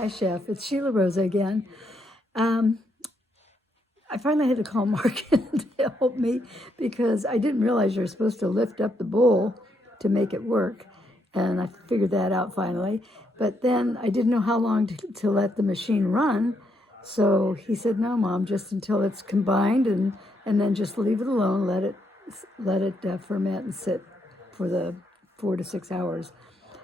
Hi, Chef. It's Sheila Rosa again. I finally had to call Mark to help me because I didn't realize you're supposed to lift up the bowl to make it work. And I figured that out finally. But then I didn't know how long to let the machine run. So he said, no, Mom, just until it's combined and then just leave it alone, let it ferment and sit for the 4 to 6 hours.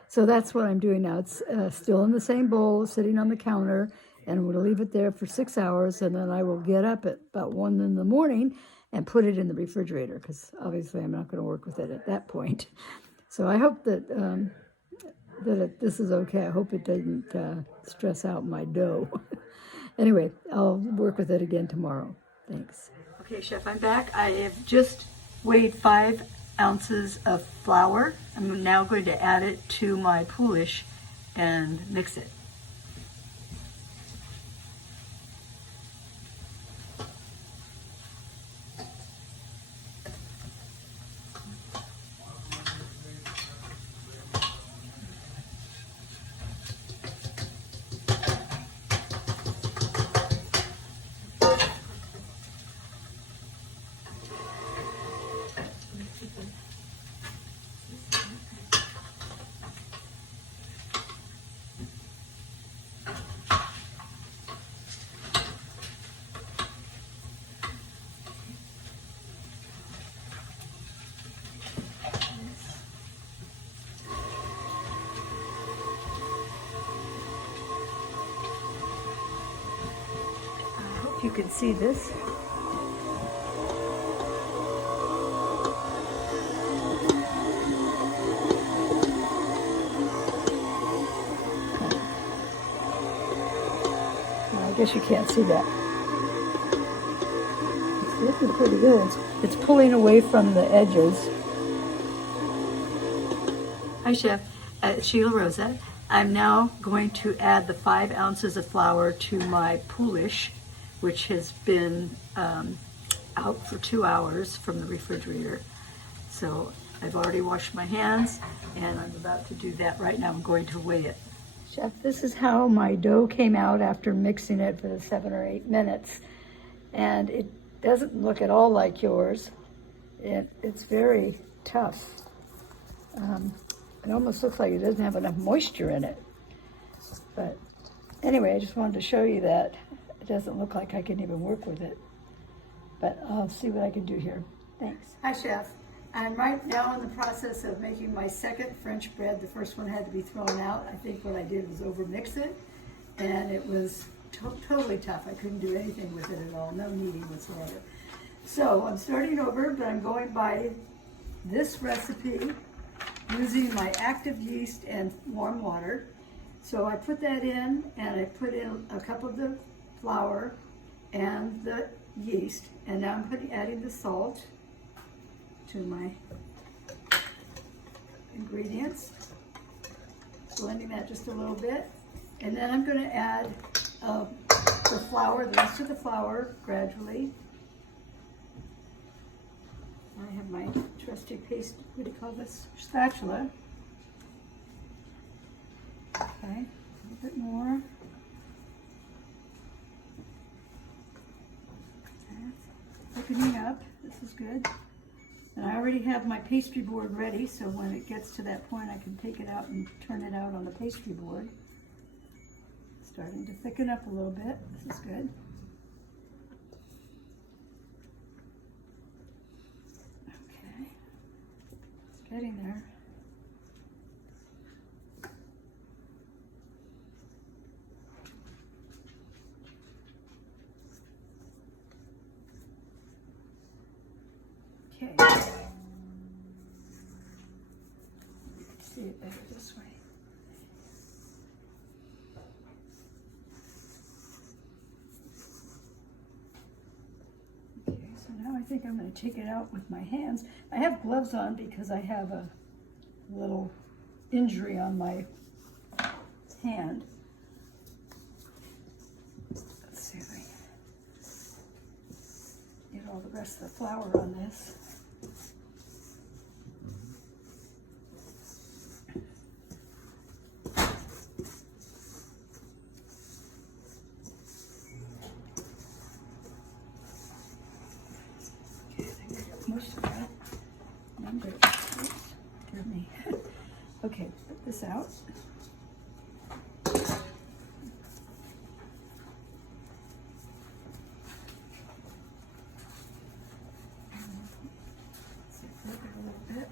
So that's what I'm doing now. It's still in the same bowl, sitting on the counter, and I'm going to leave it there for 6 hours, and then I will get up at about 1 in the morning and put it in the refrigerator, because obviously I'm not going to work with it at that point. So I hope that this is okay. I hope it doesn't stress out my dough. Anyway, I'll work with it again tomorrow. Thanks. Okay, Chef, I'm back. I have just weighed 5 ounces of flour. I'm now going to add it to my poolish and mix it. I hope you can see this. I guess you can't see that. It's looking pretty good. It's pulling away from the edges. Hi, Chef. Sheila Rosa. I'm now going to add the 5 ounces of flour to my poolish, which has been out for 2 hours from the refrigerator. So I've already washed my hands, and I'm about to do that right now. I'm going to weigh it. Chef, this is how my dough came out after mixing it for 7 or 8 minutes. And it doesn't look at all like yours. It's very tough. It almost looks like it doesn't have enough moisture in it. But anyway, I just wanted to show you that. It doesn't look like I can even work with it. But I'll see what I can do here. Thanks. Hi, Chef. I'm right now in the process of making my second French bread. The first one had to be thrown out. I think what I did was overmix it, and it was totally tough. I couldn't do anything with it at all, no kneading whatsoever. So I'm starting over, but I'm going by this recipe using my active yeast and warm water. So I put that in, and I put in a cup of the flour and the yeast, and now I'm adding the salt to my ingredients, blending that just a little bit, and then I'm going to add the flour, the rest of the flour, gradually. I have my trusty paste, what do you call this, spatula. Okay, a little bit more. Thickening up, this is good. And I already have my pastry board ready, so when it gets to that point, I can take it out and turn it out on the pastry board. Starting to thicken up a little bit. This is good. Okay, it's getting there. Okay. See it better this way. Okay, so now I think I'm going to take it out with my hands. I have gloves on because I have a little injury on my hand. Let's see if I can get all the rest of the flour on this. I'm good. Oops, dear me. Okay, put this out. Flip it a little bit.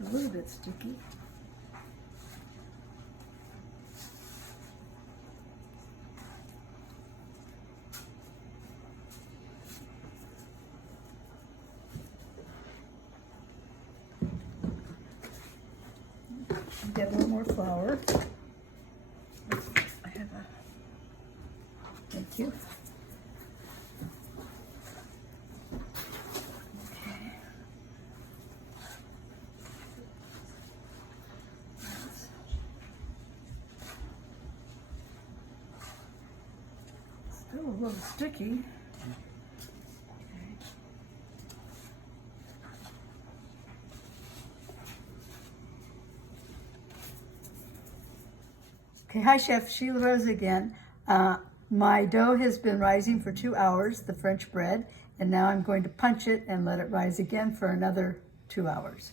It's a little bit sticky. Get a little more flour. I have a, thank you. Okay. Still a little sticky. Okay, hi Chef, Sheila Rosa again. My dough has been rising for 2 hours, the French bread, and now I'm going to punch it and let it rise again for another 2 hours.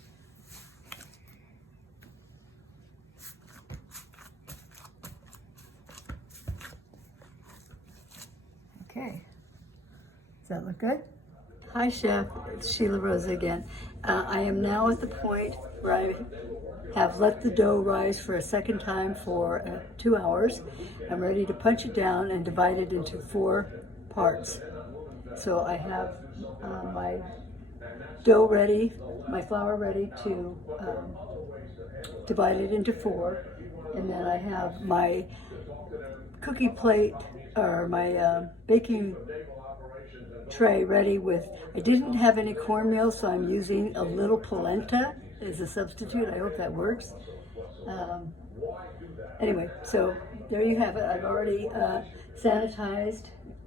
Okay, does that look good? Hi Chef, it's Sheila Rosa again. I am now at the point where I have let the dough rise for a second time for 2 hours. I'm ready to punch it down and divide it into 4 parts. So I have my dough ready, my flour ready to divide it into 4. And then I have my cookie plate, or my baking tray ready with, I didn't have any cornmeal, so I'm using a little polenta as a substitute. I hope that works. Anyway, so there you have it. I've already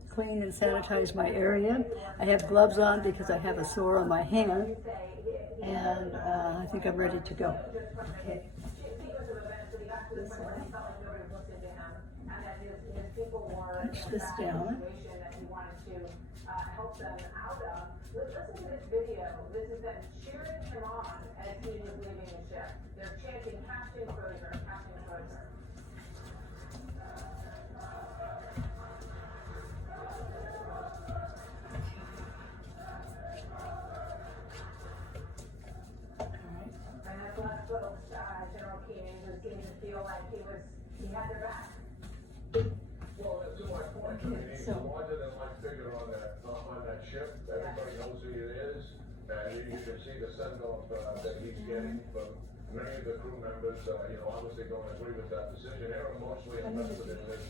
cleaned and sanitized my area. I have gloves on because I have a sore on my hand, and I think I'm ready to go. Okay. Punch this down. Help them out of. Listen to this video. This is them cheering him on as he was leaving the ship. They're chanting Captain Crozier, Captain Crozier. And that's what folks, General Keenan was getting to feel like he had their back. Well, to my point, I mean, he's a larger than life figure on that ship. Everybody knows who he is, and you can see the send-off that he's getting from many of the crew members. Obviously don't agree with that decision. They're emotionally invested in this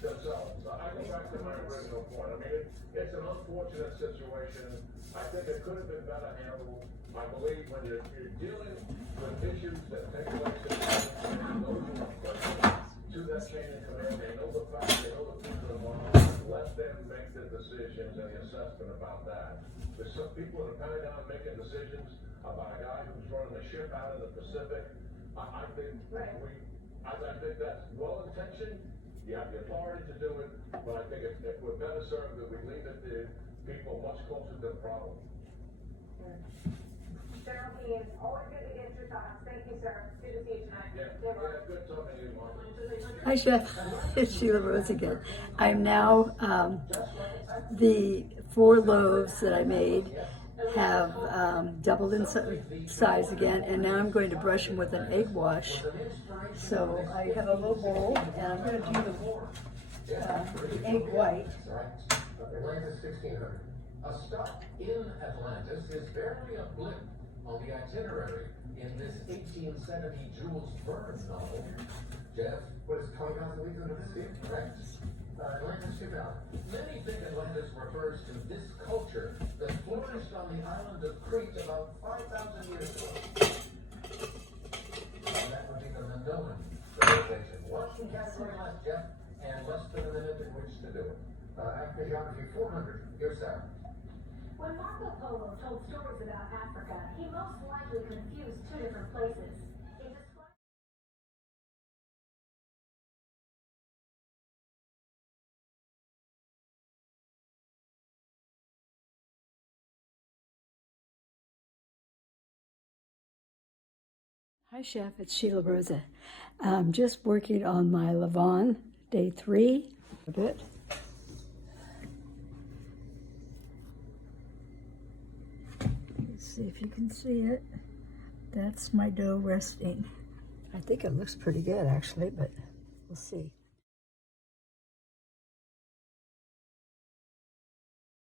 themselves. I go back to my original point. I mean, it's an unfortunate situation. I think it could have been better handled. I believe when you're dealing with issues that take place in to that chain of command, they know the facts, they know the people involved. Let them make the decisions and the assessment about that. There's some people in the Pentagon making decisions about a guy who's running a ship out of the Pacific. I think that's well intentioned. You have the authority to do it, but I think if we're better served that we leave it to people much closer to the problem. General Keenan, always good to get your thoughts. Thank you, sir. Good to see you tonight. Yeah, good talking to you, Mark. Hi Chef, it's Sheila Rose again. I'm now, the 4 loaves that I made have doubled in size again, and now I'm going to brush them with an egg wash. So I have a little bowl, and I'm going to do the egg white. Atlantis 1600. A stop in Atlantis is barely a blip on the itinerary in this 1870 Jules Verne novel. Jeff, what is 20,000 leagues under the sea? Correct. Atlantis 2000. Many think Atlantis refers to this culture that flourished on the island of Crete about 5,000 years ago. And that would be the Minoan civilization. What's the category left, Jeff? And less than a minute in which to do it. African geography 400. Here's Sarah. When Marco Polo told stories about Africa, he most likely confused 2 different places. Hi Chef, it's Sheila Rosa. I'm just working on my Lavon day 3 a bit. Let's see if you can see it. That's my dough resting. I think it looks pretty good actually, but we'll see.